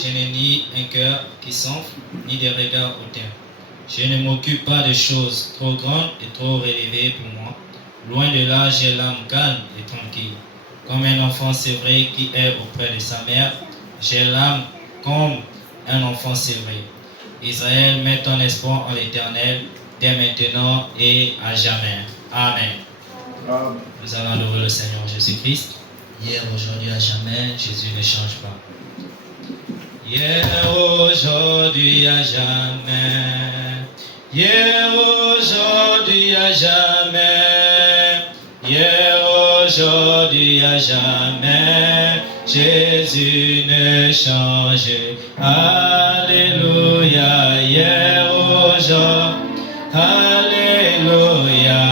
Je n'ai ni un cœur qui s'enfle, ni des regards hautains. Je ne m'occupe pas de choses trop grandes et trop élevées pour moi. Loin de là, j'ai l'âme calme et tranquille. Comme un enfant sévré qui est auprès de sa mère, j'ai l'âme comme un enfant sévré. Israël, mets ton espoir en l'Éternel, dès maintenant et à jamais. Amen. Amen. Nous allons adorer le Seigneur Jésus-Christ. Hier, aujourd'hui, à jamais, Jésus ne change pas. Hier, aujourd'hui, à jamais. Hier, aujourd'hui, à jamais. Hier, aujourd'hui, à jamais. Jésus ne change. Alléluia. Hier, aujourd'hui. Alléluia.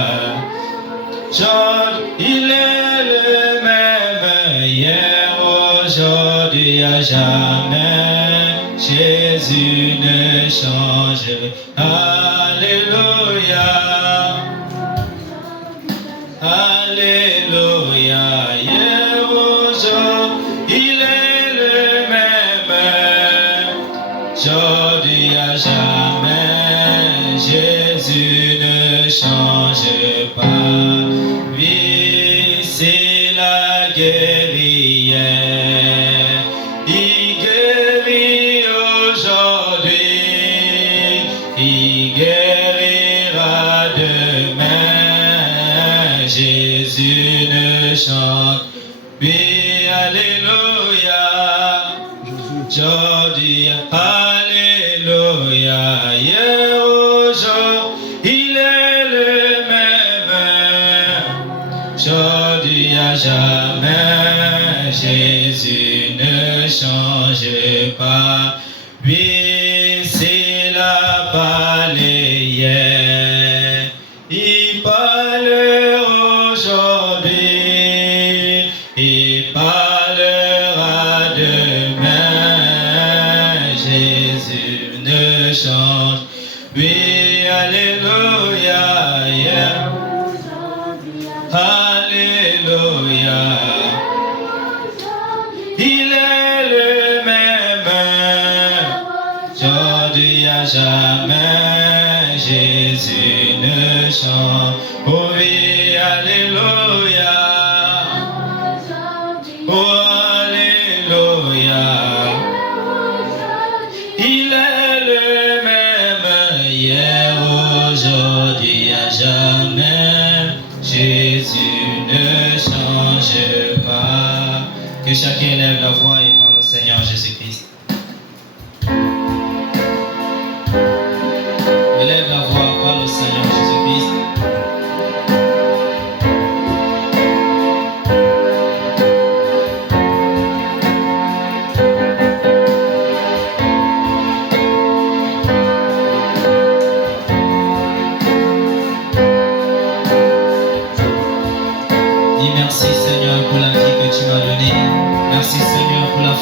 Il est le même hier, aujourd'hui, à jamais. Jésus ne change. Alléluia. Alléluia. Hier, aujourd'hui, il est le même. Aujourd'hui, à jamais. Jésus ne change pas. Oui, c'est la guerrière. Il guérit aujourd'hui. Il guérira demain. Jésus ne chante. Oui, alléluia. Aujourd'hui, alléluia. Hier, aujourd'hui, il est le même. Aujourd'hui, à jamais, Jésus ne change pas. Oui, c'est la balayette. Il parle aujourd'hui. Il parlera demain. Jésus ne change. Oui, alléluia. Yeah. Alléluia. Il est le même. Aujourd'hui à jamais. Jésus ne change. Oh oui, alléluia. Oh, alléluia. Il est le même hier, aujourd'hui, à jamais. Jésus ne change pas. Que chacun lève la voix et parle au Seigneur Jésus-Christ. Élève la voix, parle au Seigneur Jésus-Christ. Dis merci Seigneur pour la vie que tu m'as donnée. Merci Seigneur pour la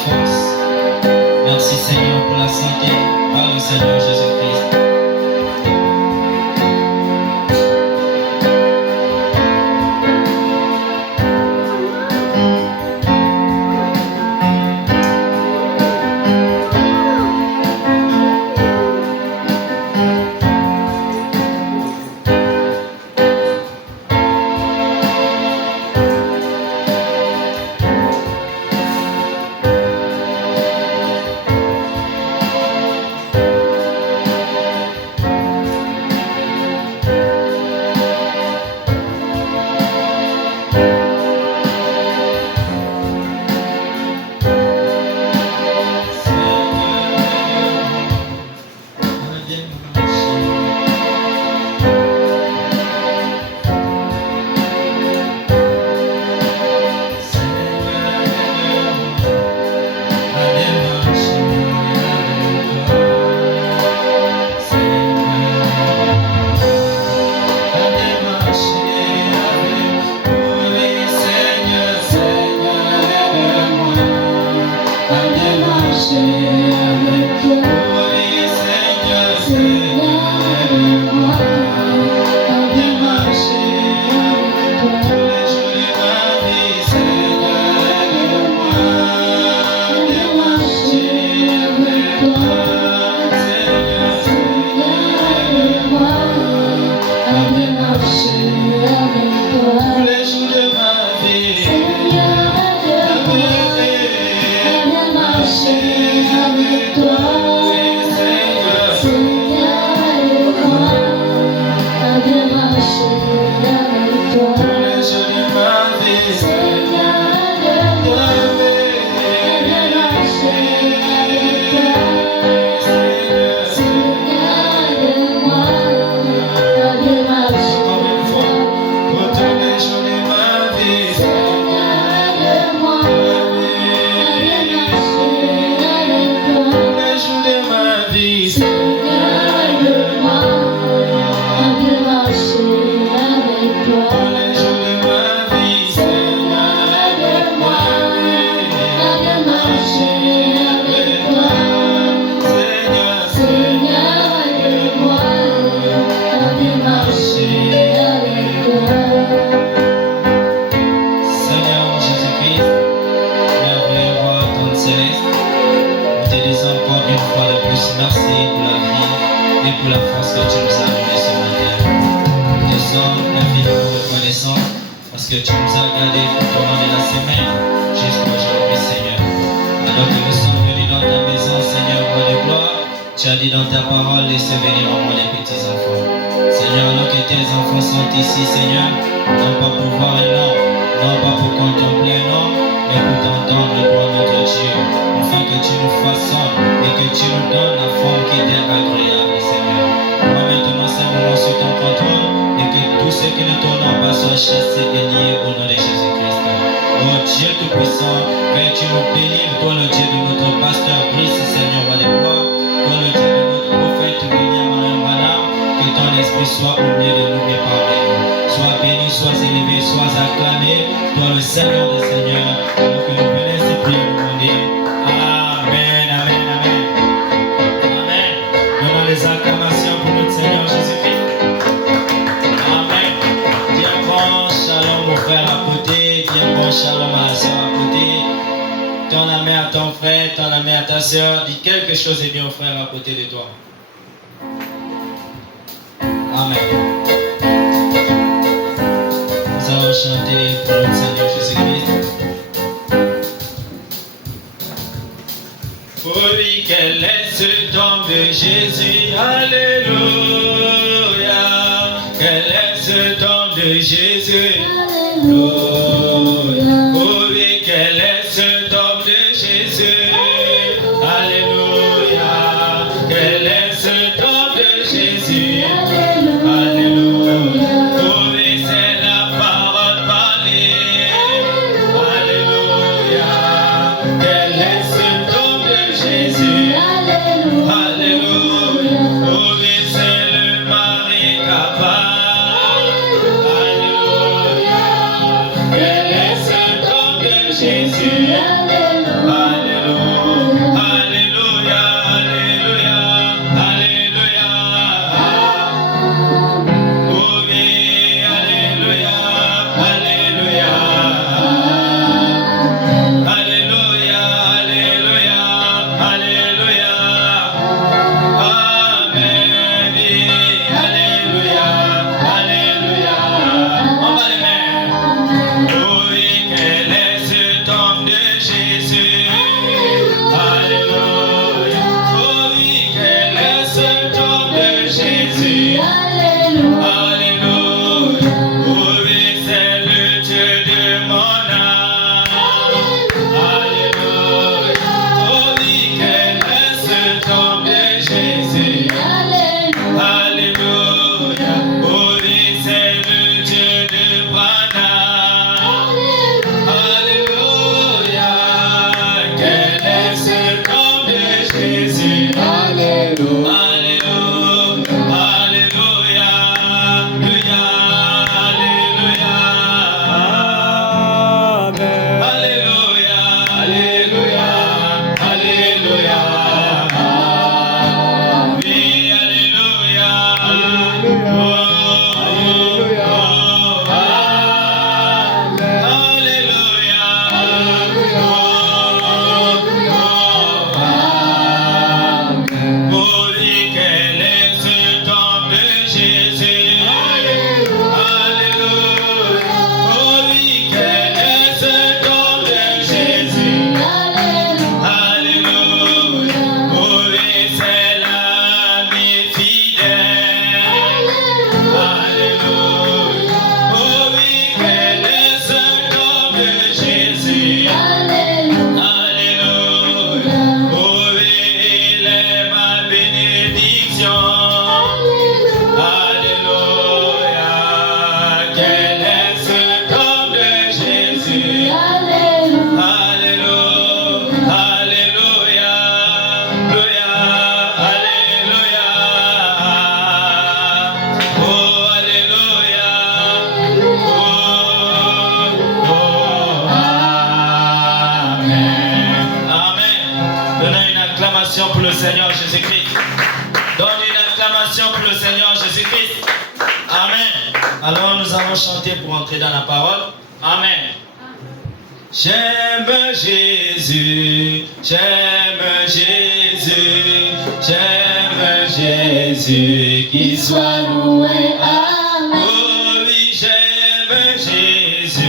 parce que tu nous as gardés tout au long de la semaine jusqu'à aujourd'hui, Seigneur. Alors que nous sommes venus dans ta maison, Seigneur, roi de gloire, tu as dit dans ta parole, laissez venir à moi les petits enfants. Seigneur, alors que tes enfants sont ici, Seigneur, non pas pour voir un nom, non pas pour contempler un nom, mais pour t'entendre, toi notre Dieu, afin que tu nous façonnes et que tu nous donnes la forme qui t'est agréable, Seigneur. Moi maintenant, c'est un moment sur ton contrôle et que tout ce qui ne t'honore pas soit chassé et lié au nom de Jésus-Christ. Oh Dieu Tout-Puissant, Père, tu nous délivres, toi le Dieu de notre pasteur Brice, Seigneur, roi des gloires, toi le Dieu de notre prophète William Marion Branham, que ton esprit soit au milieu de nous et parmi nous. Sois béni, sois élevé, sois acclamé, toi le Seigneur des Seigneurs, alors que nous venons ainsi prier au demander. Amen, amen, amen. Amen. Donnons les acclamations pour notre Seigneur Jésus-Christ. Amen. Dis un bon shalom mon frère à côté, dis un bon shalom à la soeur à côté. Tends la main à ton frère, tends la main à ta soeur, dis quelque chose et bien au frère à côté de toi. Amen. Nous allons chanter pour notre Seigneur Jésus-Christ. Pour lui qu'elle est ce don de Jésus, alléluia. Qu'elle est ce don de Jésus, alléluia. Pour lui qu'elle est ce don de Jésus, alléluia. Qu'elle est ce don de Jésus, alléluia. Pour lui c'est la parole parlée, alléluia. Qu'elle est ce don de Jésus, alléluia. Pour lui c'est le mari capable, alléluia. Qu'elle est ce don de Jésus, alléluia. Alléluia, alléluia, alléluia. Oh oui, alléluia, alléluia. Alléluia, alléluia, alléluia. Amen, oui, alléluia, alléluia. On va les mains. Oh oui, quel est ce don de Jésus, alléluia. Oh oui, quel est ce don de Jésus, alléluia. Oh oui, c'est le Dieu de mon âme, alléluia. Oh oui, quel est ce don de Jésus, alléluia. Oh oui, c'est le Dieu de Branham, alléluia. Quel est ce don de Jésus, alléluia. Alléluia, alléluia, alléluia. Alléluia, alléluia, alléluia. Oui, alléluia, alléluia. Pour lui qu'elle est ce don de Jésus, alléluia. Pour lui qu'elle est ce don de Jésus, alléluia. Pour lui c'est l'ami fidèle, alléluia. Pour lui qu'elle est ce don de Jésus, alléluia. Pour lui il est ma bénédiction, alléluia. Quel est ce don de Jésus, alléluia, alléluia, alléluia. Oh, alléluia, oh, amen. Amen. Donnez une acclamation pour le Seigneur Jésus-Christ. Donne une acclamation pour le Seigneur Jésus-Christ. Amen. Alors nous allons chanter pour entrer dans la parole. Amen. J'aime Jésus, j'aime Jésus, j'aime Jésus, qu'il soit loué. Amen. Oh oui, j'aime Jésus.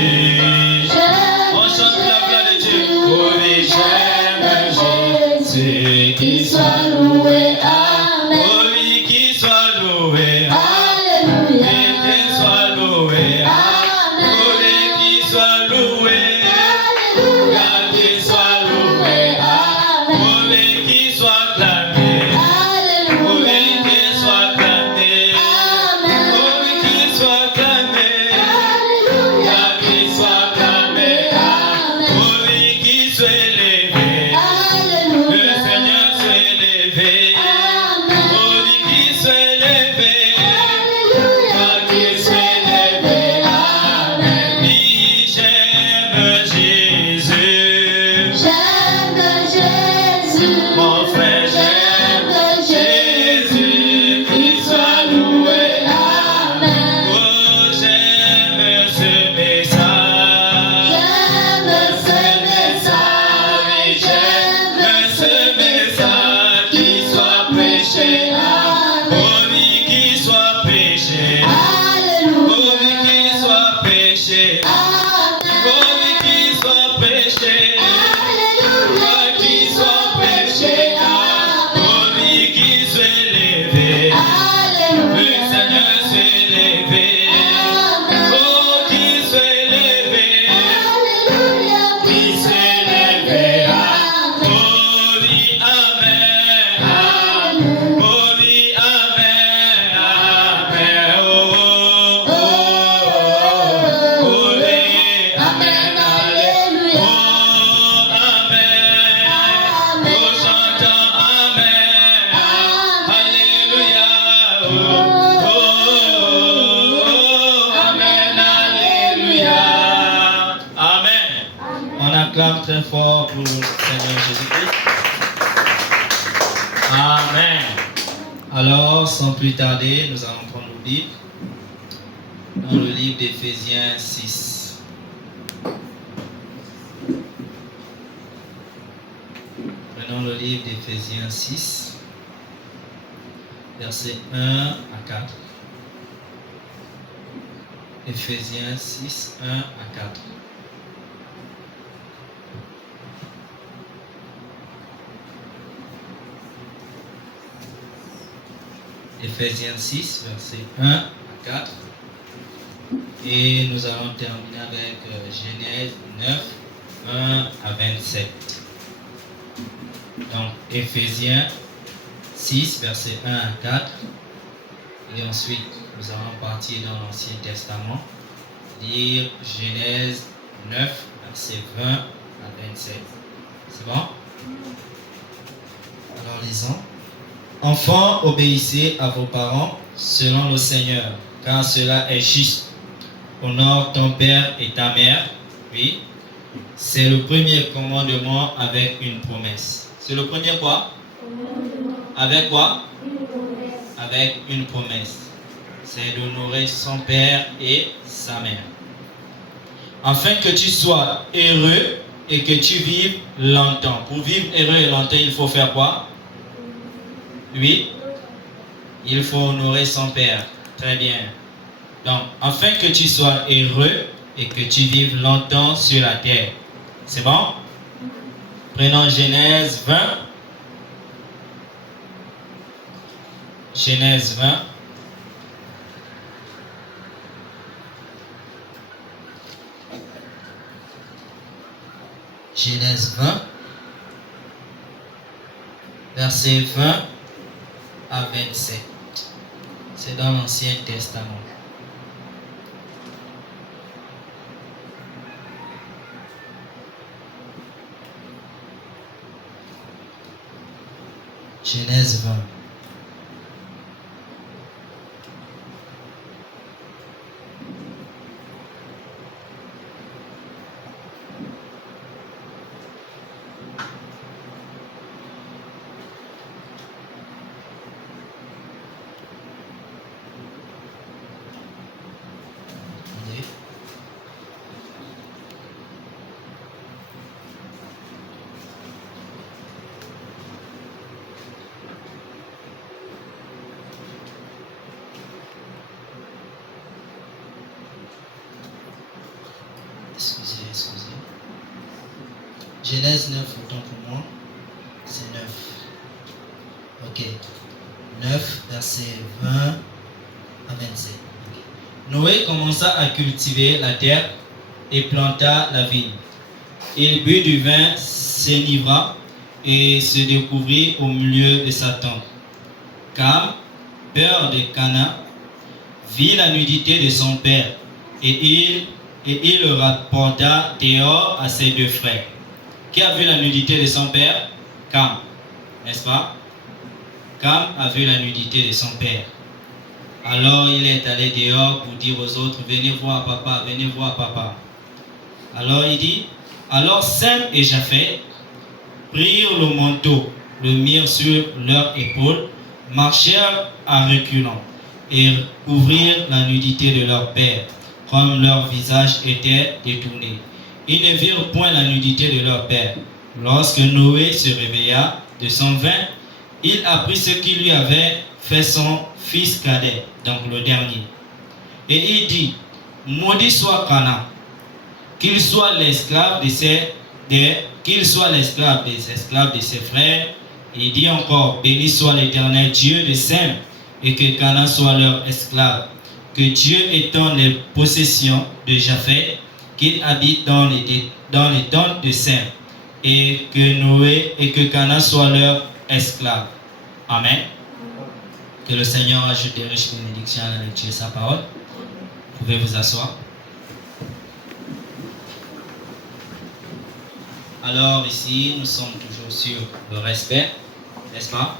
très fort pour le Seigneur Jésus-Christ. Amen. Alors, sans plus tarder, nous allons prendre nos Bibles dans le livre d'Éphésiens 6. Prenons le livre d'Éphésiens 6, versets 1 à 4. Éphésiens 6, 1 à 4. Éphésiens 6, versets 1 à 4. Et nous allons terminer avec Genèse 9, 1 à 27. Donc, Éphésiens 6, versets 1 à 4. Et ensuite, nous allons partir dans l'Ancien Testament, lire Genèse 9, versets 20 à 27. C'est bon? Alors, lisons. Enfants, obéissez à vos parents selon le Seigneur, car cela est juste. Honore ton père et ta mère. Oui. C'est le premier commandement avec une promesse. C'est le premier quoi? Avec quoi? Avec une promesse. C'est d'honorer son père et sa mère. Afin que tu sois heureux et que tu vives longtemps. Pour vivre heureux et longtemps, il faut faire quoi? Oui. Il faut honorer son père. Très bien. Donc, afin que tu sois heureux et que tu vives longtemps sur la terre. C'est bon? Prenons Genèse 20. Genèse 20. Genèse 20. Verset 20 à 27. C'est dans l'Ancien Testament. Genèse 20. Excusez. Genèse 9, autant pour moi. C'est 9. Ok. 9, verset 20 à 27. Noé commença à cultiver la terre et planta la vigne. Il but du vin, s'enivra et se découvrit au milieu de sa tente. Cam, père de Canaan, vit la nudité de son père et il le rapporta dehors à ses deux frères. Qui a vu la nudité de son père? Cam, n'est-ce pas? Cam a vu la nudité de son père. Alors il est allé dehors pour dire aux autres, venez voir papa, venez voir papa. Alors il dit, alors Sem et Japheth prirent le manteau, le mirent sur leurs épaules, marchèrent en reculant et couvrirent la nudité de leur père, comme leur visage était détourné. Ils ne virent point la nudité de leur père. Lorsque Noé se réveilla de son vin, il apprit ce qui lui avait fait son fils cadet, donc le dernier. Et il dit, maudit soit Canaan, qu'il soit l'esclave des esclaves de ses frères. Il dit encore, béni soit l'Éternel Dieu de Sem, et que Canaan soit leur esclave. Que Dieu étende les possessions de Japheth, qu'il habite dans les tentes de Sem, et que Noé et que Canaan soient leurs esclaves. Amen. Que le Seigneur ajoute des riches bénédictions à la lecture de sa parole. Vous pouvez vous asseoir. Alors ici, nous sommes toujours sur le respect, n'est-ce pas?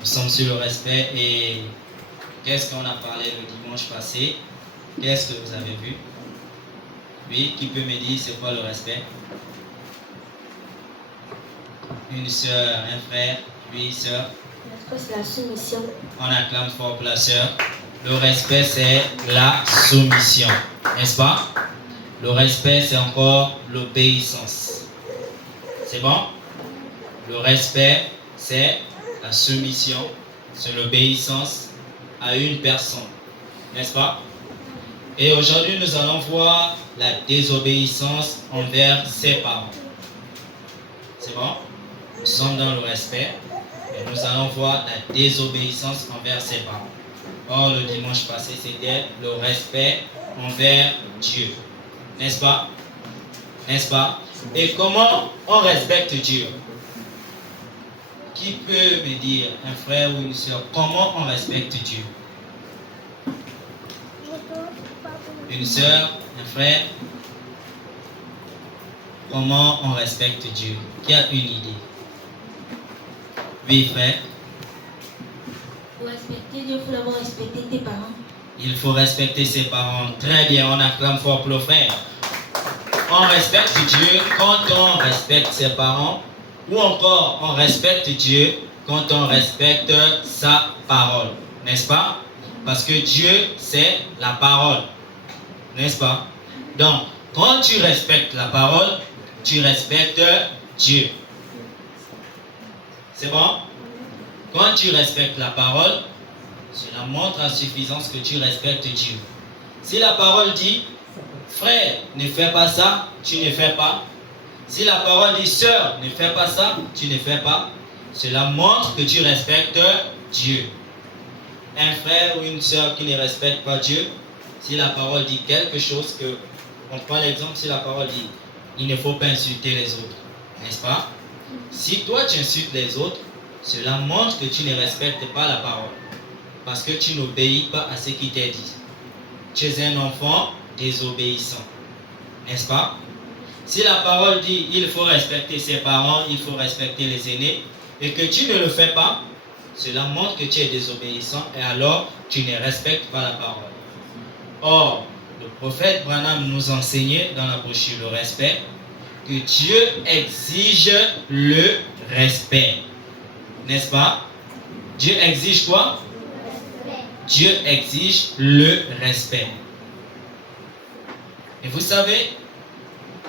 Nous sommes sur le respect et qu'est-ce qu'on a parlé le dimanche passé? Qu'est-ce que vous avez vu? Oui, qui peut me dire c'est quoi le respect? une sœur, un frère, oui, sœur. Le respect, c'est la soumission. On acclame fort pour la sœur. Le respect, c'est la soumission, n'est-ce pas? Le respect, c'est encore l'obéissance. C'est bon? Le respect, c'est la soumission, c'est l'obéissance à une personne, n'est-ce pas? Et aujourd'hui, nous allons voir la désobéissance envers ses parents. C'est bon? Nous sommes dans le respect et nous allons voir la désobéissance envers ses parents. Or, le dimanche passé, c'était le respect envers Dieu. N'est-ce pas? N'est-ce pas? Et comment on respecte Dieu? Qui peut me dire, un frère ou une soeur, comment on respecte Dieu? Une soeur, un frère, comment on respecte Dieu? Qui a une idée? Oui, frère. Pour respecter Dieu, il faut d'abord respecter tes parents. Il faut respecter ses parents. Très bien, on acclame fort pour le frère. On respecte Dieu quand on respecte ses parents, ou encore on respecte Dieu quand on respecte sa parole. N'est-ce pas? Parce que Dieu, c'est la parole. N'est-ce pas? Donc, quand tu respectes la parole, tu respectes Dieu. C'est bon? Quand tu respectes la parole, cela montre à suffisance que tu respectes Dieu. Si la parole dit, frère, ne fais pas ça, tu ne fais pas. Si la parole dit, sœur, ne fais pas ça, tu ne fais pas. Cela montre que tu respectes Dieu. Un frère ou une sœur qui ne respecte pas Dieu, si la parole dit quelque chose que, on prend l'exemple, si la parole dit, il ne faut pas insulter les autres, n'est-ce pas? Si toi tu insultes les autres, cela montre que tu ne respectes pas la parole, parce que tu n'obéis pas à ce qui t'est dit. Tu es un enfant désobéissant, n'est-ce pas? Si la parole dit, il faut respecter ses parents, il faut respecter les aînés, et que tu ne le fais pas, cela montre que tu es désobéissant, et alors tu ne respectes pas la parole. Or, le prophète Branham nous enseignait dans la brochure le respect, que Dieu exige le respect. N'est-ce pas? Dieu exige quoi? Dieu exige le respect. Et vous savez,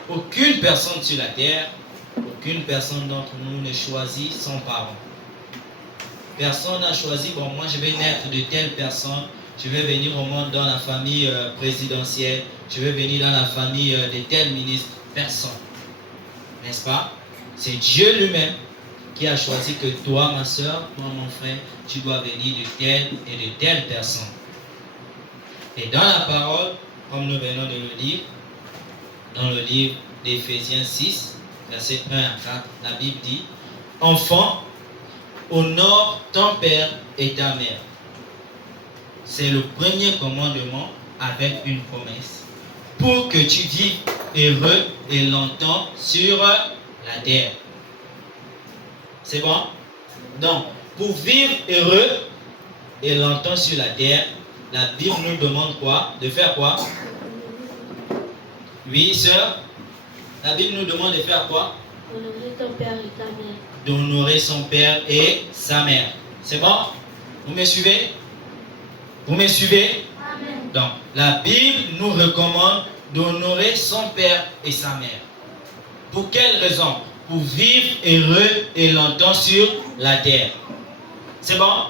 aucune personne sur la terre, aucune personne d'entre nous ne choisit son parent. Personne n'a choisi, bon, moi je vais naître de telle personne, je vais venir au monde dans la famille présidentielle, je vais venir dans la famille de tel ministre. Personne. N'est-ce pas? C'est Dieu lui-même qui a choisi que toi, ma soeur, toi, mon frère, tu dois venir de telle et de telle personne. Et dans la parole, comme nous venons de le lire, dans le livre d'Éphésiens 6, versets 1 à 4, la Bible dit, « Enfant, honore ton père et ta mère. » C'est le premier commandement avec une promesse, pour que tu vives heureux et longtemps sur la terre. C'est bon? Donc, pour vivre heureux et longtemps sur la terre, la Bible nous demande quoi? De faire quoi? Oui, sœur? La Bible nous demande de faire quoi? Honorer ton père et ta mère. D'honorer son père et sa mère. C'est bon? Vous me suivez? Vous me suivez? Amen. Donc, la Bible nous recommande d'honorer son père et sa mère. Pour quelle raison? Pour vivre heureux et longtemps sur la terre. C'est bon?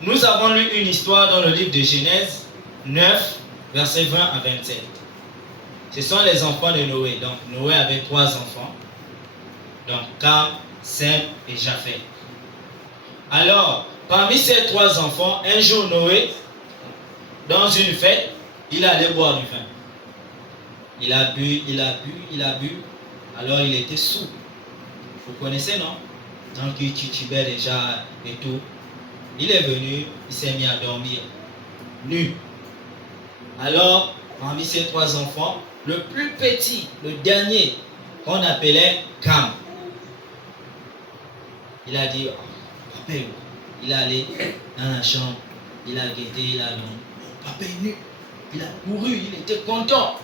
Nous avons lu une histoire dans le livre de Genèse 9, versets 20 à 27. Ce sont les enfants de Noé. Donc, Noé avait 3 enfants. Donc, Cam, Sem et Japheth. Alors, parmi ces 3 enfants, un jour Noé, dans une fête, il allait boire du vin. Il a bu, il a bu, il a bu. Alors, il était saoul. Vous connaissez, non? Donc, il titubait déjà et tout. Il est venu, il s'est mis à dormir, nu. Alors, parmi ces 3 enfants, le plus petit, le dernier, qu'on appelait Cam, il a dit, oh, papa, il est allé dans la chambre, il a guetté, il a dormi. Oh, papa est nu, il a couru, il était content.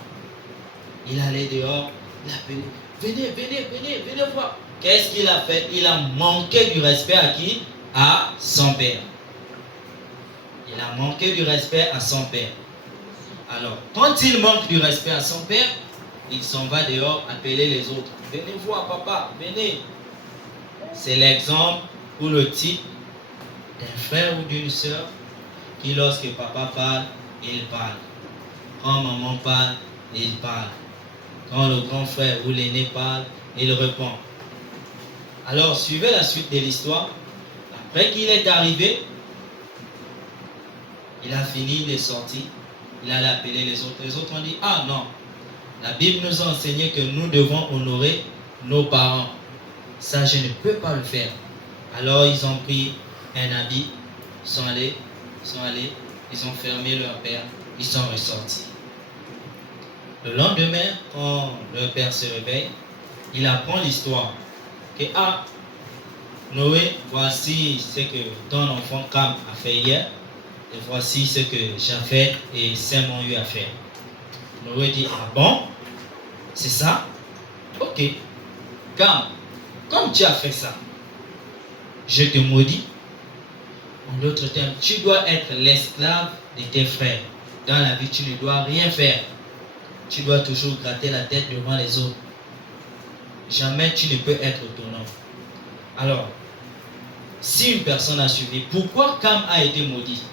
Il allait dehors, il a appelé, venez voir. qu'est-ce qu'il a fait? Il a manqué du respect à qui? À son père. Il a manqué du respect à son père. Alors, quand il manque du respect à son père, il s'en va dehors appeler les autres. Venez voir papa, venez. C'est l'exemple ou le type d'un frère ou d'une soeur qui, lorsque papa parle, il parle. Quand maman parle, il parle. Quand le grand frère ou l'aîné parle, il répond. Alors, suivez la suite de l'histoire. Après qu'il est arrivé, il a fini, il est sorti. Il allait appeler les autres. Les autres ont dit, ah non, la Bible nous a enseigné que nous devons honorer nos parents. Ça, je ne peux pas le faire. Alors, ils ont pris un habit, ils sont allés, ils ont fermé leur père, ils sont ressortis. Le lendemain, quand leur père se réveille, il apprend l'histoire. Que, ah, Noé, voici ce que ton enfant Cam a fait hier, et voici ce que Japhet et Sem ont eu à faire. Noé dit, ah bon, c'est ça? Ok. Cam, comme tu as fait ça, je te maudis. En d'autres termes, tu dois être l'esclave de tes frères. Dans la vie, tu ne dois rien faire. Tu dois toujours gratter la tête devant les autres. Jamais tu ne peux être autonome. Alors, si une personne a suivi, pourquoi Cam a été maudit?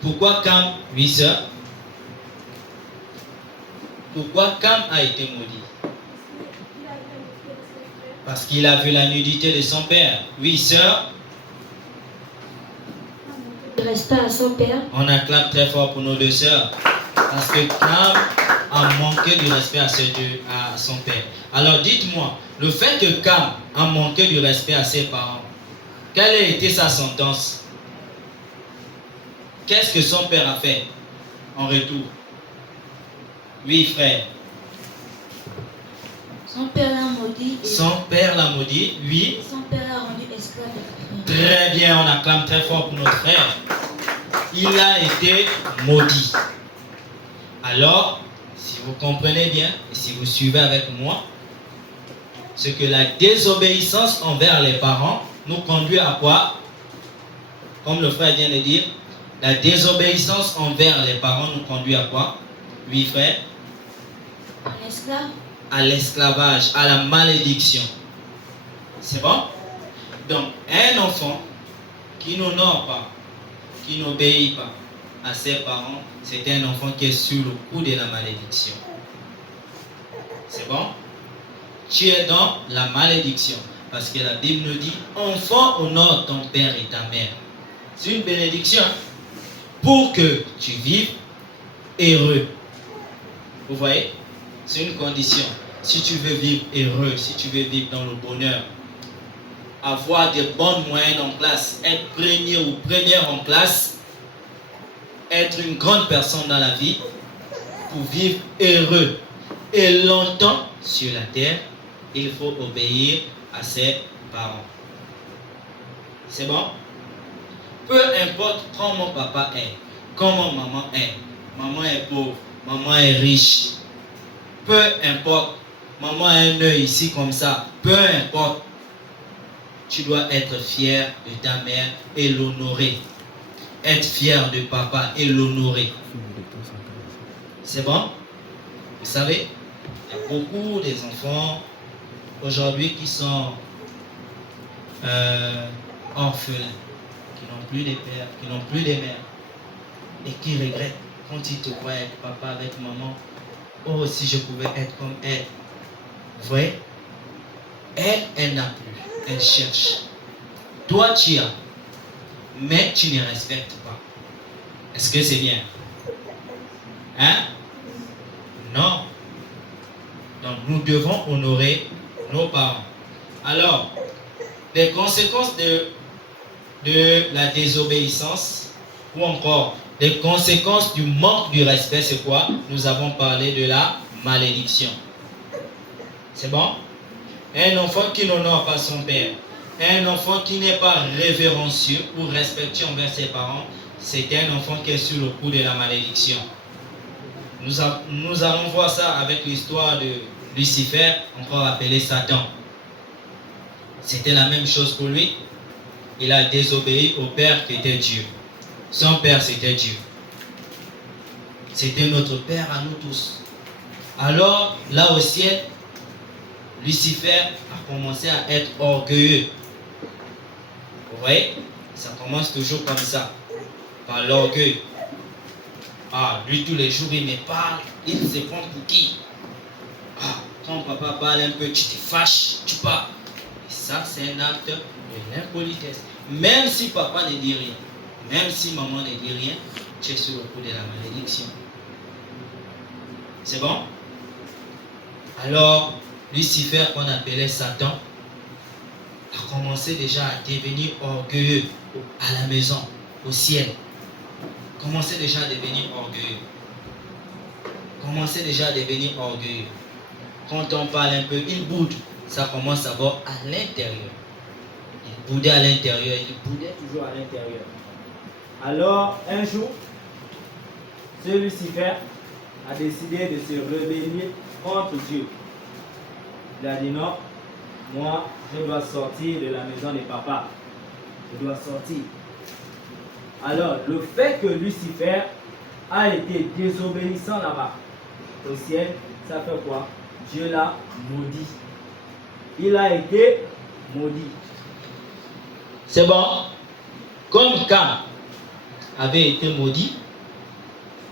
Pourquoi Cam, oui sœur? Pourquoi Cam a été maudit? Parce qu'il a vu la nudité de son père. Oui sœur? Il reste pas à son père. On acclame très fort pour nos deux sœurs. Parce que Cam a manqué du respect à son père. Alors dites-moi, le fait que Cam a manqué du respect à ses parents, quelle a été sa sentence? Qu'est-ce que son père a fait en retour? Oui, frère. Son père l'a maudit. Son père l'a maudit, oui. Son père l'a rendu esclave de son Très bien, on acclame très fort pour notre frère. Il a été maudit. Alors, si vous comprenez bien, et si vous suivez avec moi, c'est que la désobéissance envers les parents nous conduit à quoi? Comme le frère vient de dire, la désobéissance envers les parents nous conduit à quoi? Oui, frère? Un esclave. À l'esclavage, à la malédiction. C'est bon? Donc, un enfant qui n'honore pas, qui n'obéit pas à ses parents, c'est un enfant qui est sur le coup de la malédiction. C'est bon? Tu es dans la malédiction. Parce que la Bible nous dit, enfant, honore ton père et ta mère. C'est une bénédiction pour que tu vives heureux. Vous voyez? C'est une condition. Si tu veux vivre heureux, si tu veux vivre dans le bonheur, avoir des bonnes moyennes en classe, être premier ou première en classe, être une grande personne dans la vie, pour vivre heureux et longtemps sur la terre, il faut obéir à ses parents. C'est bon? Peu importe comment papa est, comment maman est. Maman est pauvre, maman est riche. Peu importe, maman a un œil ici comme ça. Peu importe, tu dois être fier de ta mère et l'honorer. Être fier de papa et l'honorer. C'est bon? Vous savez, il y a beaucoup des enfants aujourd'hui qui sont orphelins, qui n'ont plus de pères, qui n'ont plus de mères, et qui regrettent quand ils te voient avec papa, avec maman. Oh, si je pouvais être comme elle. Vous voyez? Elle n'a plus. Elle cherche. Toi, tu as. Mais tu ne respectes pas. Est-ce que c'est bien? Hein? Non. Donc, nous devons honorer nos parents. Alors, les conséquences de la désobéissance, ou encore les conséquences du manque du respect, c'est quoi? Nous avons parlé de la malédiction. C'est bon? Un enfant qui n'honore pas son père, un enfant qui n'est pas révérencieux ou respectueux envers ses parents, c'est un enfant qui est sur le coup de la malédiction. Nous allons voir ça avec l'histoire Lucifer, encore appelé Satan. C'était la même chose pour lui. Il a désobéi au Père qui était Dieu. Son Père, c'était Dieu. C'était notre Père à nous tous. Alors, là au ciel, Lucifer a commencé à être orgueilleux. Vous voyez? Ça commence toujours comme ça, par l'orgueil. Ah, lui, tous les jours, il me parle, il se prend pour qui? Ah, quand papa parle un peu, tu te fâches, tu pars. Et ça, c'est un acte de l'impolitesse. Même si papa ne dit rien, même si maman ne dit rien, tu es sur le coup de la malédiction. C'est bon? Alors, Lucifer, qu'on appelait Satan, a commencé déjà à devenir orgueilleux à la maison, au ciel. Commençait déjà à devenir orgueilleux. Commençait déjà à devenir orgueilleux. Quand on parle un peu, il boude. Ça commence à voir à l'intérieur. Il boudait à l'intérieur, il boudait toujours à l'intérieur. Alors, un jour, ce Lucifer a décidé de se rebeller contre Dieu. Il a dit non, moi, je dois sortir de la maison de papa. Je dois sortir. Alors, le fait que Lucifer a été désobéissant là-bas, au ciel, ça fait quoi? Dieu l'a maudit. Il a été maudit. C'est bon? Comme Cam avait été maudit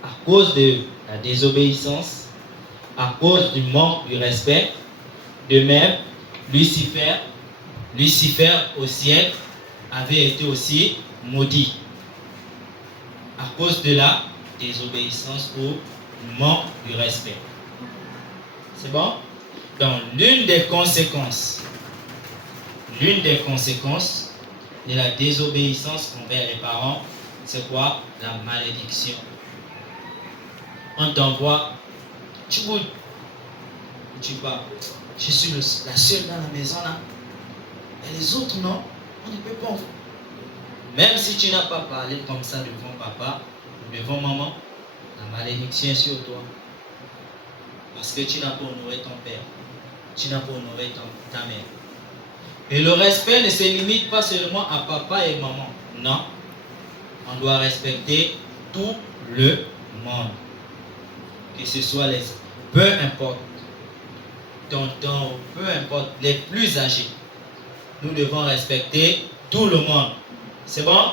à cause de la désobéissance, à cause du manque de respect, de même, Lucifer au ciel avait été aussi maudit à cause de la désobéissance ou du manque de respect. C'est bon? Donc, l'une des conséquences de la désobéissance envers les parents, c'est quoi? La malédiction. On t'envoie, tu boudes, tu pars. Je suis la seule dans la maison là. Et les autres, non, on ne peut pas. Même si tu n'as pas parlé comme ça devant papa ou devant maman, la malédiction est sur toi. Parce que tu n'as pas honoré ton père. Tu n'as pas honoré ta mère. Et le respect ne se limite pas seulement à papa et maman. Non. On doit respecter tout le monde. Que ce soit les... Peu importe. Tonton, peu importe. Les plus âgés. Nous devons respecter tout le monde. C'est bon?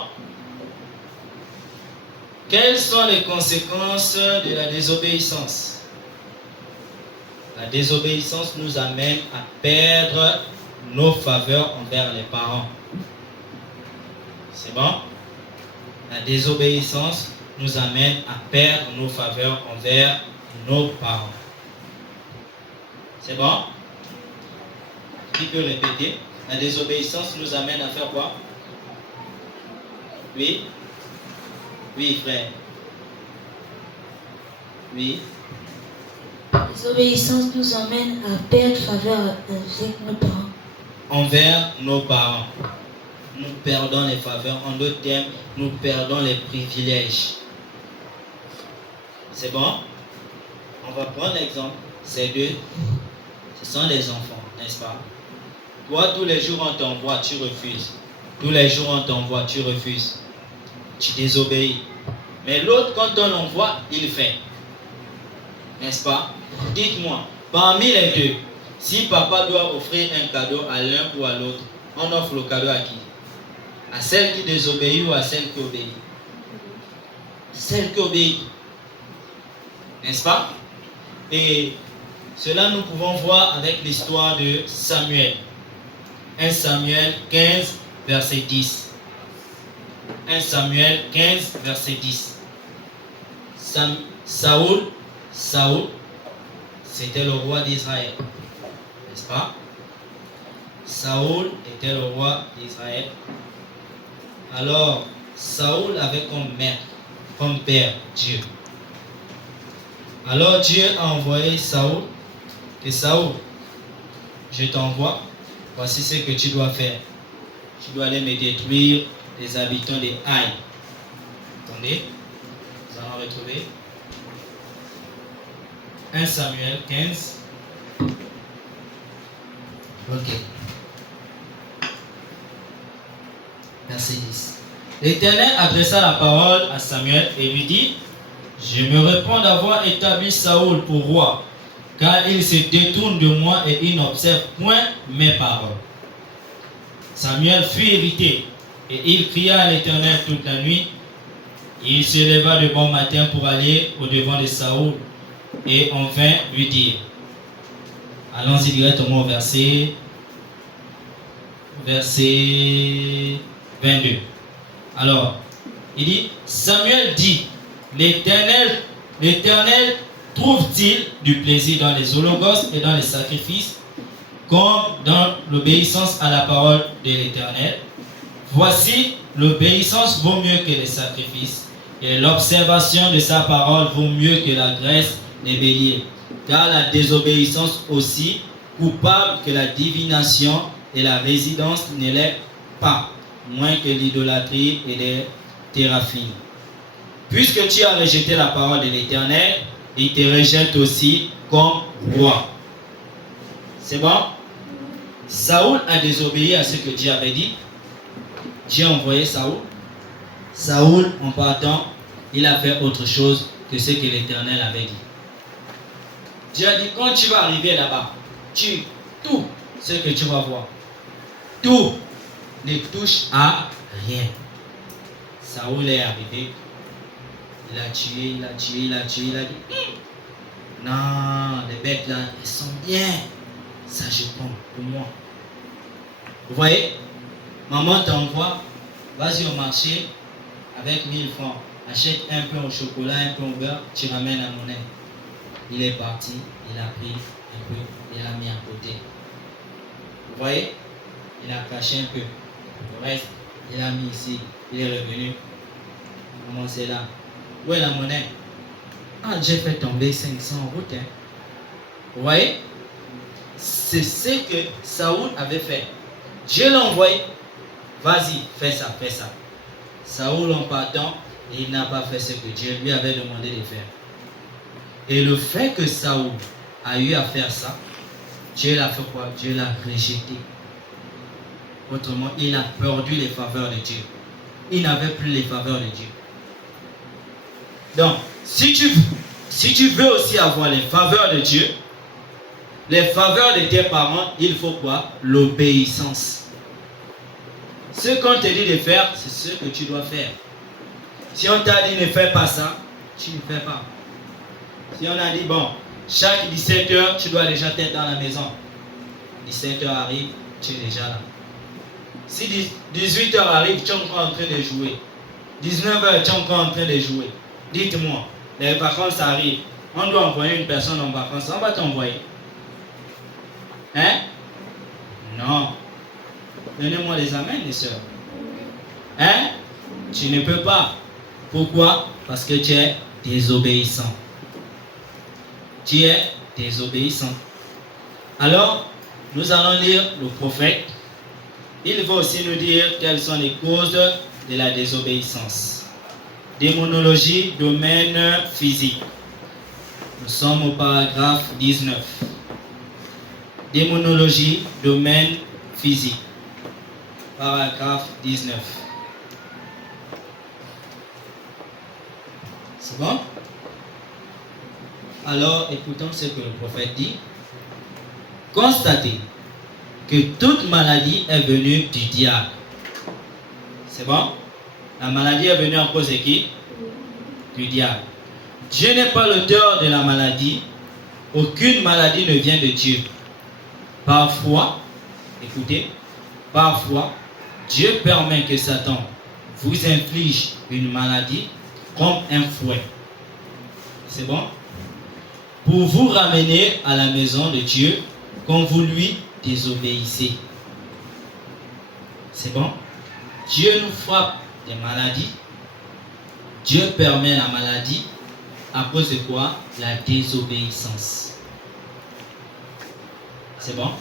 Quelles sont les conséquences de la désobéissance? La désobéissance nous amène à perdre nos faveurs envers les parents. C'est bon? La désobéissance nous amène à perdre nos faveurs envers nos parents. C'est bon? Qui peut répéter? La désobéissance nous amène à faire quoi? Oui? Oui, frère. Oui? La désobéissance nous amène à perdre faveur avec nos parents. Envers nos parents. Nous perdons les faveurs. En d'autres termes, nous perdons les privilèges. C'est bon? On va prendre l'exemple. Ces deux, ce sont des enfants, n'est-ce pas? Toi, tous les jours on t'envoie, tu refuses. Tous les jours on t'envoie, tu refuses. Tu désobéis. Mais l'autre, quand on l'envoie, il fait. N'est-ce pas? Dites-moi, parmi les deux, si papa doit offrir un cadeau à l'un ou à l'autre, on offre le cadeau à qui? À celle qui désobéit ou à celle qui obéit? Celle qui obéit. N'est-ce pas? Et cela nous pouvons voir avec l'histoire de Samuel. 1 Samuel 15, verset 10. 1 Samuel 15, verset 10. Saoul, c'était le roi d'Israël. N'est-ce pas? Saoul était le roi d'Israël. Alors, Saoul avait comme maître, comme père, Dieu. Alors Dieu a envoyé Saoul, que Saoul, je t'envoie, voici ce que tu dois faire. Tu dois aller me détruire les habitants des Haï. Attendez, vous allons retrouver 1 Samuel 15, Ok. Verset 10. L'Éternel adressa la parole à Samuel et lui dit, je me réponds d'avoir établi Saoul pour roi, car il se détourne de moi et il n'observe point mes paroles. Samuel fut irrité et il cria à l'Éternel toute la nuit. Il se leva de bon matin pour aller au-devant de Saoul et on vint lui dire. Allons-y directement au verset 22. Alors, il dit, Samuel dit, l'Éternel trouve-t-il du plaisir dans les holocaustes et dans les sacrifices, comme dans l'obéissance à la parole de l'Éternel? Voici, l'obéissance vaut mieux que les sacrifices, et l'observation de sa parole vaut mieux que la graisse des béliers. Car la désobéissance aussi, coupable que la divination et la résidence ne l'est pas, moins que l'idolâtrie et les théraphines. Puisque tu as rejeté la parole de l'Éternel, il te rejette aussi comme roi. C'est bon? Saoul a désobéi à ce que Dieu avait dit. Dieu a envoyé Saoul. Saoul, en partant, il a fait autre chose que ce que l'Éternel avait dit. Dieu a dit, quand tu vas arriver là-bas, tout ce que tu vas voir, tout ne touche à rien. Saoul est arrivé, il a tué, il a dit, non, les bêtes là, elles sont bien, ça je prends pour moi. Vous voyez, maman t'envoie, vas-y au marché avec 1000 francs, achète un peu au chocolat, un peu au beurre, tu ramènes la monnaie. Il est parti, il a pris un peu, il l'a mis à côté. Vous voyez, il a caché un peu. Le reste, il a mis ici, il est revenu. Comment c'est là? Où est la monnaie? Ah, j'ai fait tomber 500 en route. Hein. Vous voyez? C'est ce que Saoul avait fait. Dieu l'a envoyé. Vas-y, fais ça, fais ça. Saoul en partant, il n'a pas fait ce que Dieu lui avait demandé de faire. Et le fait que Saoul a eu à faire ça, Dieu l'a fait quoi? Dieu l'a rejeté. Autrement, il a perdu les faveurs de Dieu. Il n'avait plus les faveurs de Dieu. Donc, si tu veux aussi avoir les faveurs de Dieu, les faveurs de tes parents, il faut quoi? L'obéissance. Ce qu'on te dit de faire, c'est ce que tu dois faire. Si on t'a dit ne fais pas ça, tu ne fais pas. Si on a dit, bon, chaque 17h, tu dois déjà être dans la maison. 17h arrive, tu es déjà là. Si 18h arrive, tu es encore en train de jouer. 19h, tu es encore en train de jouer. Dites-moi, les vacances arrivent. On doit envoyer une personne en vacances. On va t'envoyer. Hein? Non. Donnez-moi les amens, les sœurs. Hein? Tu ne peux pas. Pourquoi? Parce que tu es désobéissant. Tu es désobéissant. Alors, nous allons lire le prophète. Il va aussi nous dire quelles sont les causes de la désobéissance. Démonologie, domaine physique. Nous sommes au paragraphe 19. Démonologie, domaine physique. Paragraphe 19. C'est bon? Alors, écoutons ce que le prophète dit. Constatez que toute maladie est venue du diable. C'est bon? La maladie est venue en cause de qui? Du diable. Dieu n'est pas l'auteur de la maladie. Aucune maladie ne vient de Dieu. Parfois, écoutez, parfois, Dieu permet que Satan vous inflige une maladie comme un fouet. C'est bon? Pour vous ramener à la maison de Dieu quand vous lui désobéissez. C'est bon? Dieu nous frappe des maladies. Dieu permet la maladie à cause de quoi? La désobéissance. C'est bon?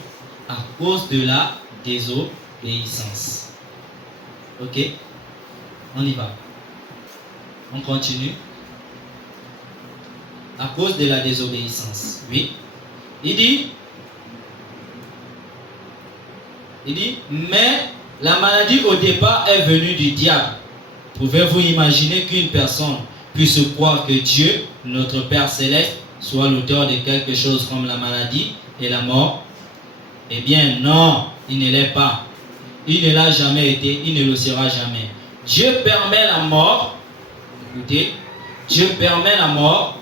À cause de la désobéissance. Ok? On y va. On continue. À cause de la désobéissance. Oui. Il dit, Il dit, mais la maladie au départ est venue du diable. Pouvez-vous imaginer qu'une personne puisse croire que Dieu, notre Père Céleste, soit l'auteur de quelque chose comme la maladie et la mort? Eh bien non, il ne l'est pas. Il ne l'a jamais été, il ne le sera jamais. Dieu permet la mort, écoutez, Dieu permet la mort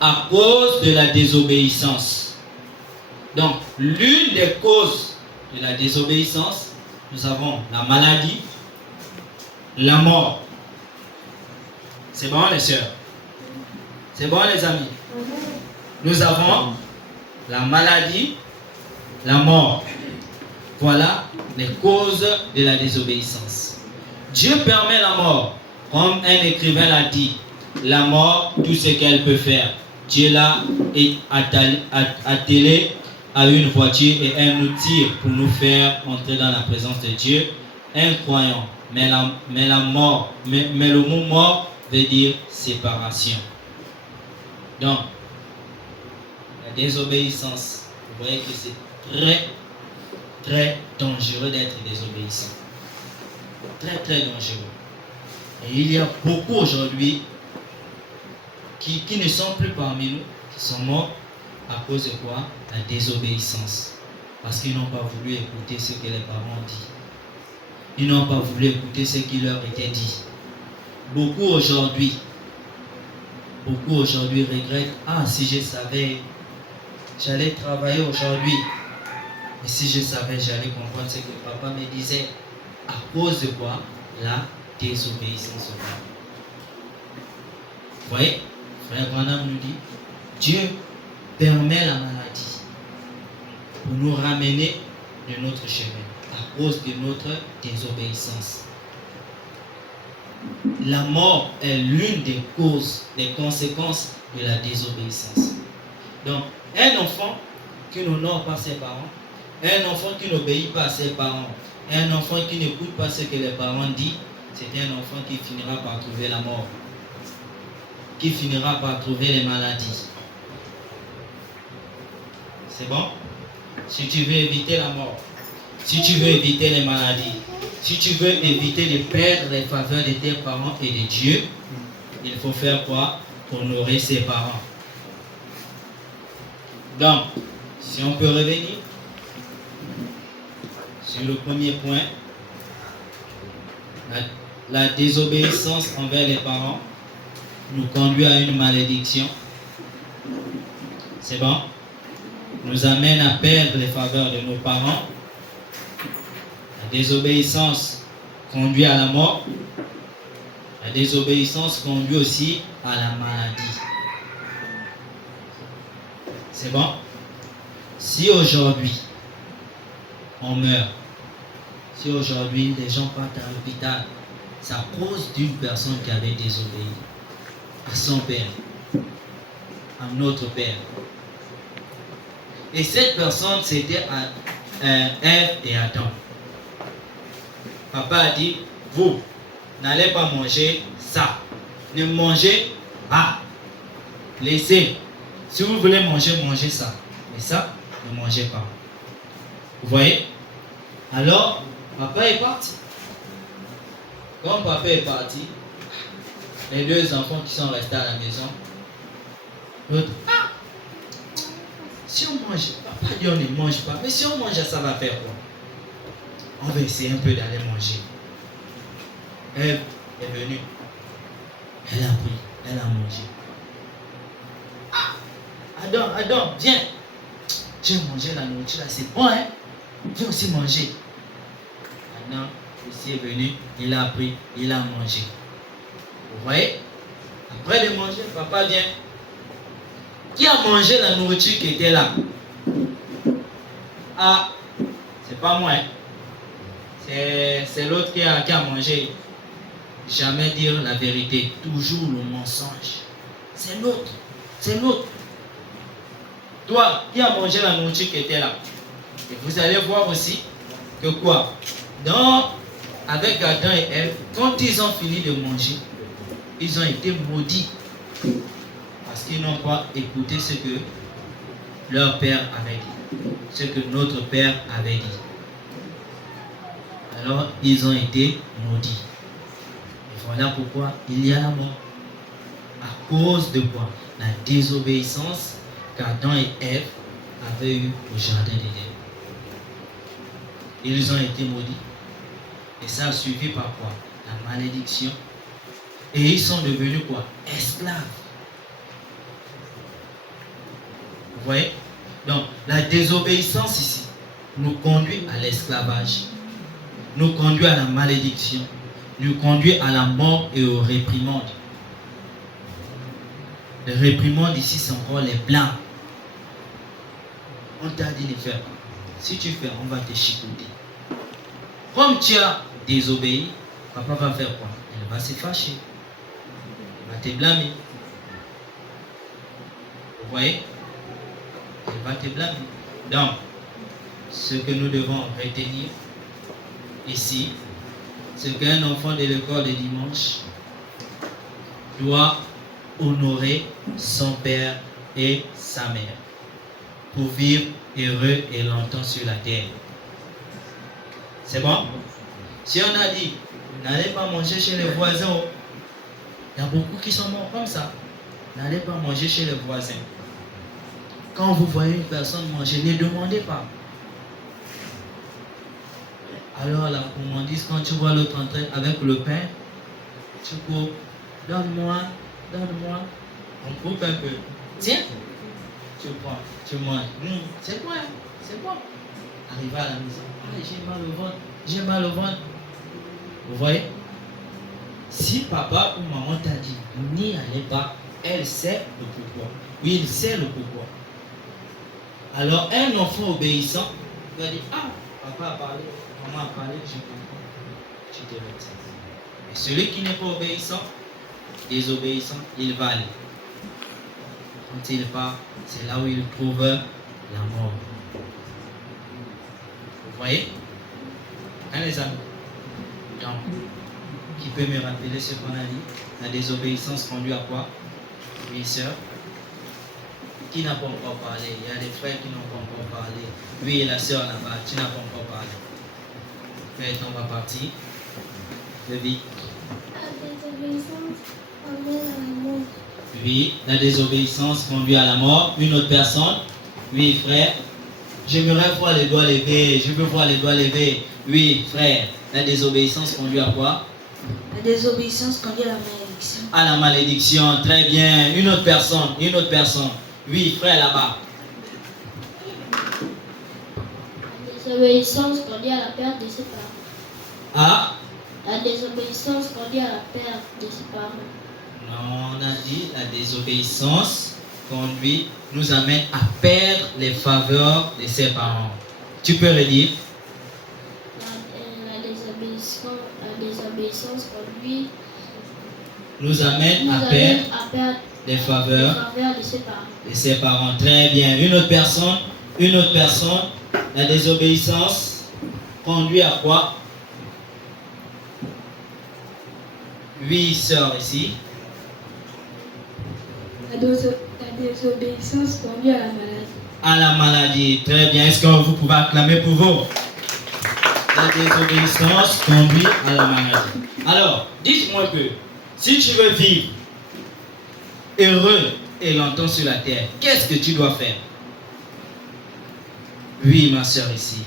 à cause de la désobéissance. Donc, l'une des causes de la désobéissance, nous avons la maladie, la mort. C'est bon les sœurs? C'est bon les amis? Nous avons la maladie, la mort. Voilà les causes de la désobéissance. Dieu permet la mort. Comme un écrivain l'a dit, la mort, tout ce qu'elle peut faire. Dieu l'a attelé à une voiture et un outil pour nous faire entrer dans la présence de Dieu, un croyant. Mais le mot mort veut dire séparation. Donc, la désobéissance, vous voyez que c'est très dangereux d'être désobéissant. Très dangereux. Et il y a beaucoup aujourd'hui qui ne sont plus parmi nous, qui sont morts à cause de quoi? La désobéissance. Parce qu'ils n'ont pas voulu écouter ce que les parents disent. Ils n'ont pas voulu écouter ce qui leur était dit. Beaucoup aujourd'hui regrettent, si je savais, j'allais travailler aujourd'hui. Et si je savais, j'allais comprendre ce que papa me disait. À cause de quoi? La désobéissance. Vous voyez, Frère Branham nous dit, Dieu permet la maladie pour nous ramener de notre chemin à cause de notre désobéissance. La mort est l'une des causes, des conséquences de la désobéissance. Donc, un enfant qui n'honore pas ses parents, un enfant qui n'obéit pas à ses parents, un enfant qui n'écoute pas ce que les parents disent, c'est un enfant qui finira par trouver la mort, qui finira par trouver les maladies. C'est bon? Si tu veux éviter la mort, si tu veux éviter les maladies, si tu veux éviter de perdre les faveurs de tes parents et de Dieu, il faut faire quoi? Honorer ses parents. Donc, si on peut revenir sur le premier point, la désobéissance envers les parents nous conduit à une malédiction. C'est bon? Nous amène à perdre les faveurs de nos parents. La désobéissance conduit à la mort. La désobéissance conduit aussi à la maladie. C'est bon? Si aujourd'hui on meurt, si aujourd'hui les gens partent à l'hôpital, c'est à cause d'une personne qui avait désobéi à son père, à notre père. Et cette personne, c'était Ève et Adam. Papa a dit, vous n'allez pas manger ça. Ne mangez pas. Laissez. Si vous voulez manger, mangez ça. Mais ça, ne mangez pas. Vous voyez? Alors, papa est parti. Quand papa est parti, les deux enfants qui sont restés à la maison, l'autre, si on mange, papa dit on ne mange pas, mais si on mange, ça va faire quoi? On va essayer un peu d'aller manger. Ève est venue. Elle a pris, elle a mangé. Adam, viens. J'ai mangé la nourriture là, c'est bon, hein? Viens aussi manger. Adam aussi est venu, il a pris, il a mangé. Vous voyez? Après de manger, papa vient. Qui a mangé la nourriture qui était là? C'est pas moi, hein? C'est l'autre qui a mangé. Jamais dire la vérité, toujours le mensonge. C'est l'autre. Toi, qui a mangé la nourriture qui était là? Et vous allez voir aussi que quoi? Avec Adam et Ève, quand ils ont fini de manger, ils ont été maudits. Parce qu'ils n'ont pas écouté ce que leur père avait dit. Ce que notre père avait dit. Alors, ils ont été maudits. Et voilà pourquoi il y a la mort. À cause de quoi? La désobéissance qu'Adam et Ève avaient eue au jardin d'Éden. Ils ont été maudits. Et ça a suivi par quoi? La malédiction. Et ils sont devenus quoi? Esclaves. Vous voyez? Donc, la désobéissance ici nous conduit à l'esclavage, nous conduit à la malédiction, nous conduit à la mort et aux réprimandes. Les réprimandes ici, c'est encore les blancs. On t'a dit de faire. Si tu fais, on va te chicoter. Comme tu as désobéi, papa va faire quoi? Il va se fâcher. Il va te blâmer. Vous voyez? Il va te blâmer. Donc, ce que nous devons retenir ici, c'est qu'un enfant de l'école de dimanche doit honorer son père et sa mère pour vivre heureux et longtemps sur la terre. C'est bon? Si on a dit, n'allez pas manger chez les voisins, il y a beaucoup qui sont morts comme ça. N'allez pas manger chez les voisins. Quand vous voyez une personne manger, ne demandez pas. Alors la gourmandise, quand tu vois l'autre entrer avec le pain, tu cours, donne-moi, donne-moi. On coupe un peu. Tiens, tu prends, tu manges. C'est quoi? C'est quoi? Arrivé à la maison, ah, j'ai mal au ventre, j'ai mal au ventre. Vous voyez? Si papa ou maman t'a dit, n'y allez pas, elle sait le pourquoi. Oui, il sait le pourquoi. Alors un enfant obéissant va dire, ah, papa a parlé, maman a parlé, je comprends. Tu te retires. Et celui qui n'est pas obéissant, désobéissant, il va aller. Quand il part, c'est là où il trouve la mort. Vous voyez? Hein les amis? Donc, qui peut me rappeler ce qu'on a dit? La désobéissance conduit à quoi? Oui, sœur. Qui n'a pas encore parlé? Il y a des frères qui n'ont pas encore parlé. Oui, et la sœur là-bas, tu n'as pas encore parlé. Maintenant, on va partir. Le vite. La désobéissance conduit à la mort. Oui, la désobéissance conduit à la mort. Une autre personne? Oui, frère. J'aimerais voir les doigts levés. Je veux voir les doigts levés. Oui, frère. La désobéissance conduit à quoi? La désobéissance conduit à la malédiction. À la malédiction. Très bien. Une autre personne. Une autre personne. Oui, frère là-bas. La désobéissance conduit à la perte de ses parents. Ah? La désobéissance conduit à la perte de ses parents. Non, on a dit la désobéissance conduit, nous amène à perdre les faveurs de ses parents. Tu peux redire? La désobéissance conduit nous amène à perdre les faveurs de ses parents. de ses parents. Très bien. Une autre personne? Une autre personne? La désobéissance conduit à quoi? Oui, sœur ici. La désobéissance conduit à la maladie. À la maladie. Très bien. Est-ce que vous pouvez acclamer pour vous? La désobéissance conduit à la maladie. Alors, dites-moi que si tu veux vivre heureux et longtemps sur la terre, qu'est-ce que tu dois faire? Oui, ma soeur ici.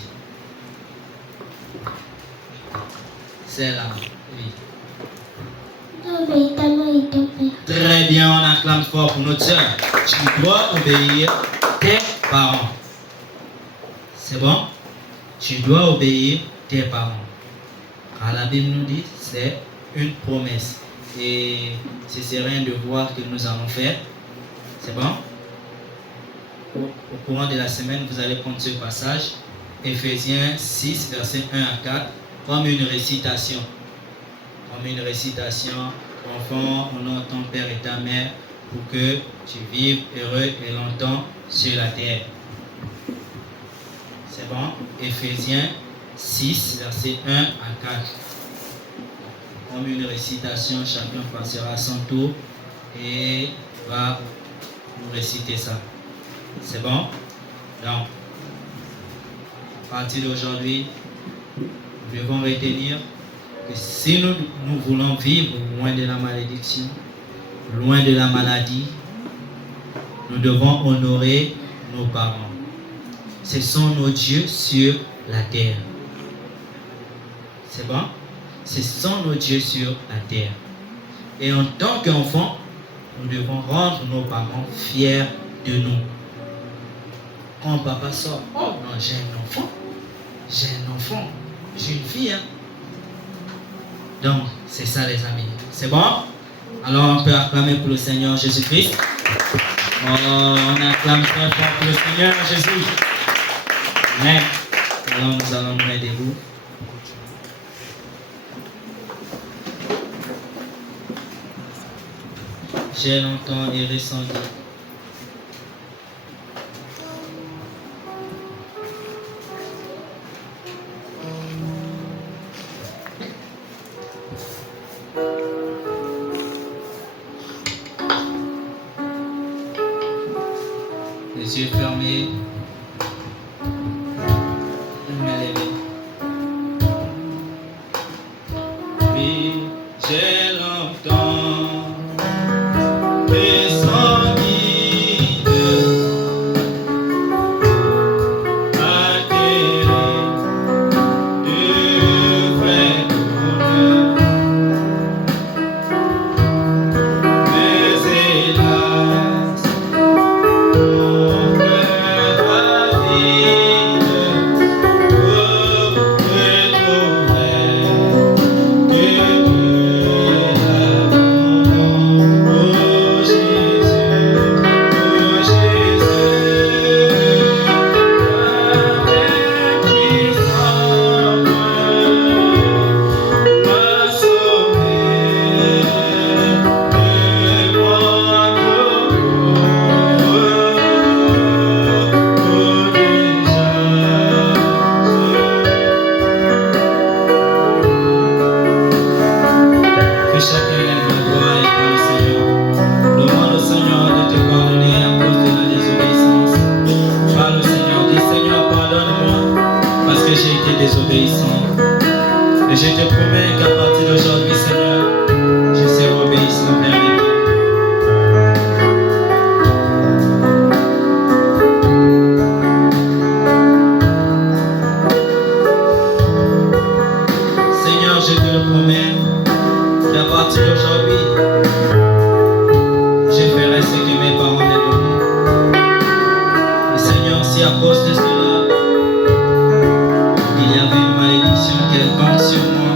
C'est là. Oui. Très bien, on acclame fort pour notre soeur. Tu dois obéir tes parents. C'est bon? Tu dois obéir tes parents. Car la Bible nous dit, c'est une promesse. Et ce serait un devoir que nous allons faire. C'est bon? Au courant de la semaine, vous allez prendre ce passage, Éphésiens 6, versets 1 à 4, comme une récitation. Comme une récitation. Enfant, honore ton père et ta mère pour que tu vives heureux et longtemps sur la terre. C'est bon? Éphésiens 6, versets 1 à 4. Comme une récitation, chacun passera à son tour et va nous réciter ça. C'est bon? Donc, à partir d'aujourd'hui, nous devons retenir que si nous voulons vivre loin de la malédiction, loin de la maladie, nous devons honorer nos parents. Ce sont nos dieux sur la terre. C'est bon? Ce sont nos dieux sur la terre. Et en tant qu'enfants, nous devons rendre nos parents fiers de nous. Quand papa sort, oh non, j'ai un enfant, j'ai une fille. Hein? Donc, c'est ça les amis. C'est bon? Alors on peut acclamer pour le Seigneur Jésus-Christ. Oh, on acclame très fort pour le Seigneur Jésus. Amen. Alors nous allons nous mettre debout. J'ai longtemps et ressenti. Les yeux fermés. Oui, j'ai longtemps descendu atterré de vrai bonheur, mais hélas, mon cœur avide pour retrouver que chacun lève la voix et parle au Seigneur. Demande au Seigneur de te pardonner à cause de la désobéissance. Parle au Seigneur, dis Seigneur, pardonne-moi parce que j'ai été désobéissant. Et je te promets qu'à partir d'aujourd'hui, Seigneur, je serai obéissant vers les pas. Seigneur, je te le promets. Et à partir d'aujourd'hui, je ferai ce que mes parents me demandent. Et Seigneur, si à cause de cela, il y avait une malédiction quelconque sur moi,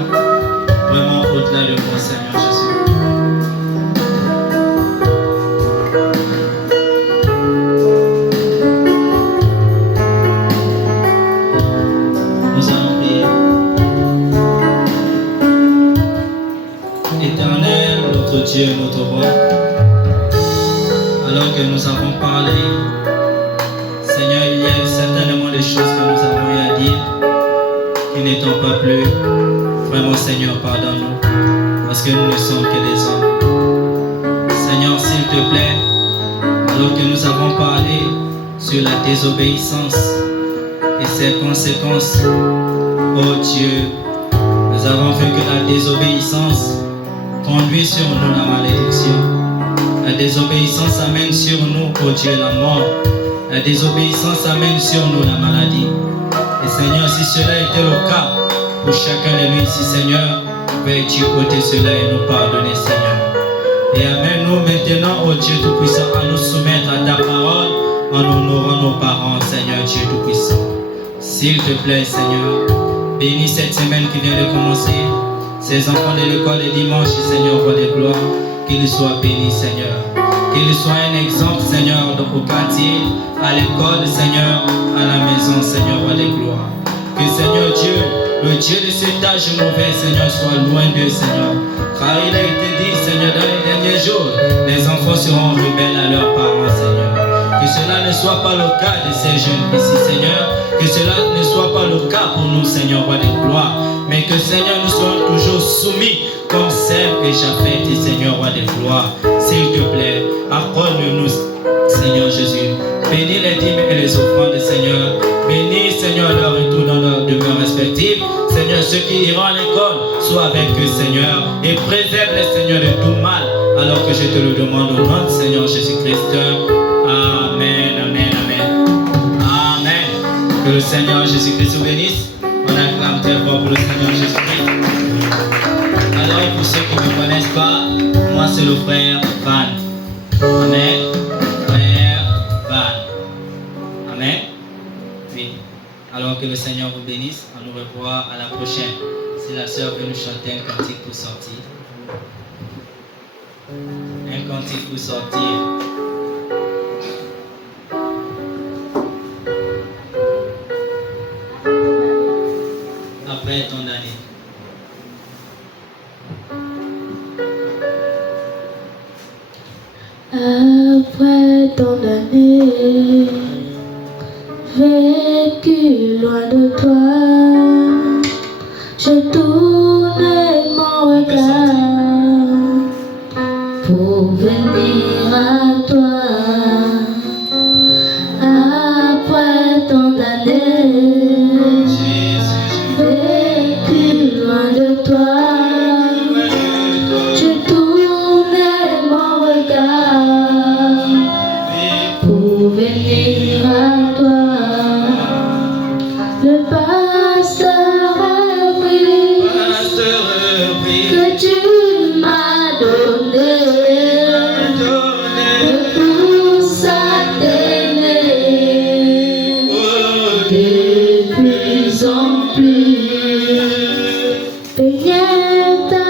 vraiment au-delà de moi, Seigneur Jésus. Nous allons prier. Éternel, notre Dieu, notre roi, alors que nous avons parlé, Seigneur, il y a certainement des choses que nous avons eu à dire qui n'étant pas plus. Vraiment, Seigneur, pardonne-nous, parce que nous ne sommes que des hommes. Seigneur, s'il te plaît, alors que nous avons parlé sur la désobéissance et ses conséquences, oh Dieu, nous avons vu que la désobéissance conduit sur nous la malédiction. La désobéissance amène sur nous, oh Dieu, la mort. La désobéissance amène sur nous la maladie. Et Seigneur, si cela était le cas pour chacun de nous ici, Seigneur, veuille-tu ôter cela et nous pardonner, Seigneur. Et amène-nous maintenant, oh Dieu Tout-Puissant, à nous soumettre à ta parole en honorant nos parents, Seigneur Dieu Tout-Puissant. S'il te plaît, Seigneur, bénis cette semaine qui vient de commencer. Ces enfants de l'école le dimanche, Seigneur, roi de gloire, qu'ils soient bénis, Seigneur. Qu'ils soient un exemple, Seigneur, au quartier, à l'école, Seigneur, à la maison, Seigneur, roi de gloire. Que, Seigneur Dieu, le Dieu de cet âge mauvais, Seigneur, soit loin d'eux, Seigneur. Car il a été dit, Seigneur, dans les derniers jours, les enfants seront rebelles à leurs parents, Seigneur. Que cela ne soit pas le cas de ces jeunes ici, Seigneur. Que cela ne soit pas le cas pour nous, Seigneur, roi de gloire. Mais que, Seigneur, nous soyons toujours soumis comme Sem et Japheth, et Seigneur, roi de gloire. S'il te plaît, accorde-nous, Seigneur Jésus. Bénis les dîmes et les offrandes, Seigneur. Bénis, Seigneur, leur retour dans leur demeure respective. Seigneur, ceux qui iront à l'école, sois avec eux, Seigneur, et préserve-les, Seigneur, de tout mal, alors que je te le demande au nom du Seigneur Jésus-Christ. Amen, amen, amen. Amen. Que le Seigneur Jésus-Christ vous bénisse. On acclame très fort pour le Seigneur Jésus-Christ. Alors, pour ceux qui ne me connaissent pas, moi c'est le frère Van. Amen. Frère Van. Amen. Oui. Alors que le Seigneur vous bénisse. On nous revoit à la prochaine. Si la sœur veut nous chanter un cantique pour sortir. Un cantique pour sortir. Après ton année. Après tant d'années vécu loin de toi, je tourne mon regard pour venir à toi. Après tant d'années vécu loin de toi, je tourne mon regard pour venir à toi. Le pasteur a pris que tu m'as donné, me pousse à t'aimer de plus en plus. Peignez ta